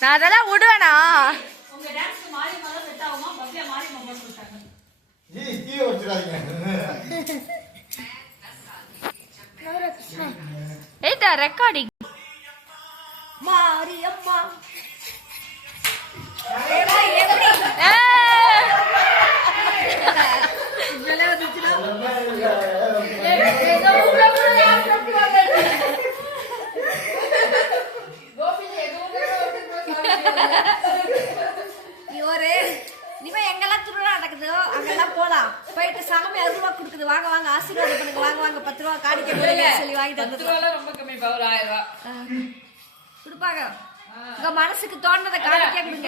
நான் அதெல்லாம் விடுவேனா? ரெக்கார்டிங் மாரியம்மா இனிமே எங்கெல்லாம் திருவிழா நடக்குதோ அங்கெல்லாம் போலாம். போயிட்டு சாமி 60 ரூபா கொடுக்குது, வாங்க வாங்க ஆசீர்வாதம் பண்ணுங்க, வாங்க வாங்க 10 ரூபா காணிக்க சொல்லி வாங்கிட்டு வந்து ரொம்ப கம்மி 1000 ரூபா கொடுப்பாங்க. உங்க மனசுக்கு தோணுனதை காணிக்க கொடுங்க.